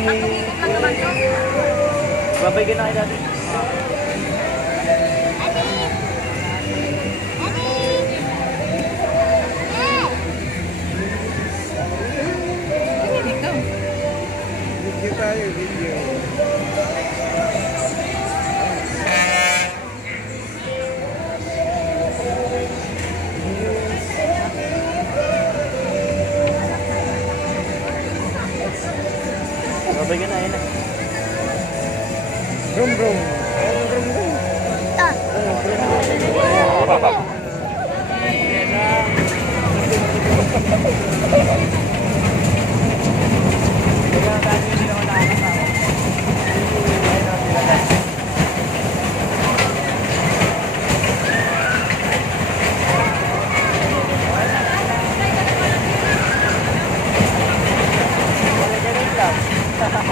Tatlong ikot lang naman to. Babay ka na kayo dati. Ikaw. Video tayo, video. Babay ka na, ayun na. Brum brum. Brum brum.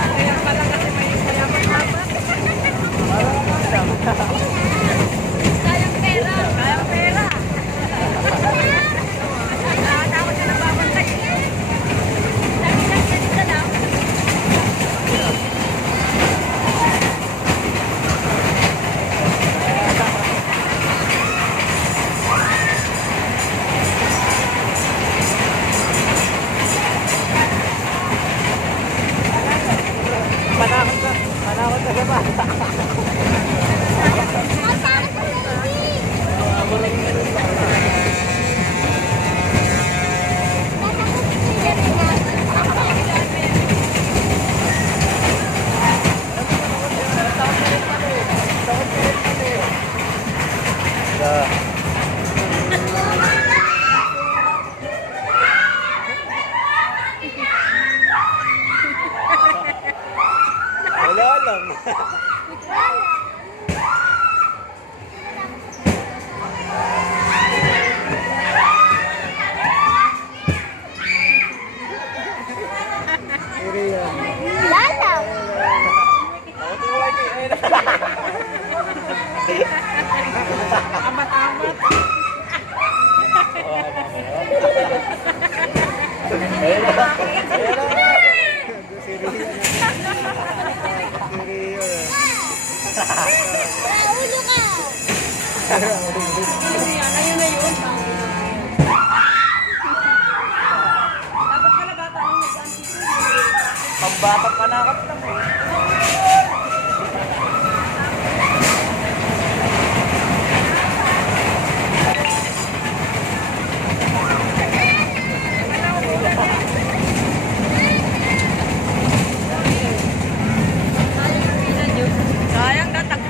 Kaya pala kasi may mayaman-yaman. Sayang pera. Sayang pera. Dapat ka nang babantay. Dami lang yan isa lang. Panakot ka ba? Wala lang. Iriya. Amat-amat. Ayun na. Ayun na. Si Ria na. Si Ria. Yan, ayun na yun. Dapat pala bata nung nag-antik. Pambatang panakot lang eh.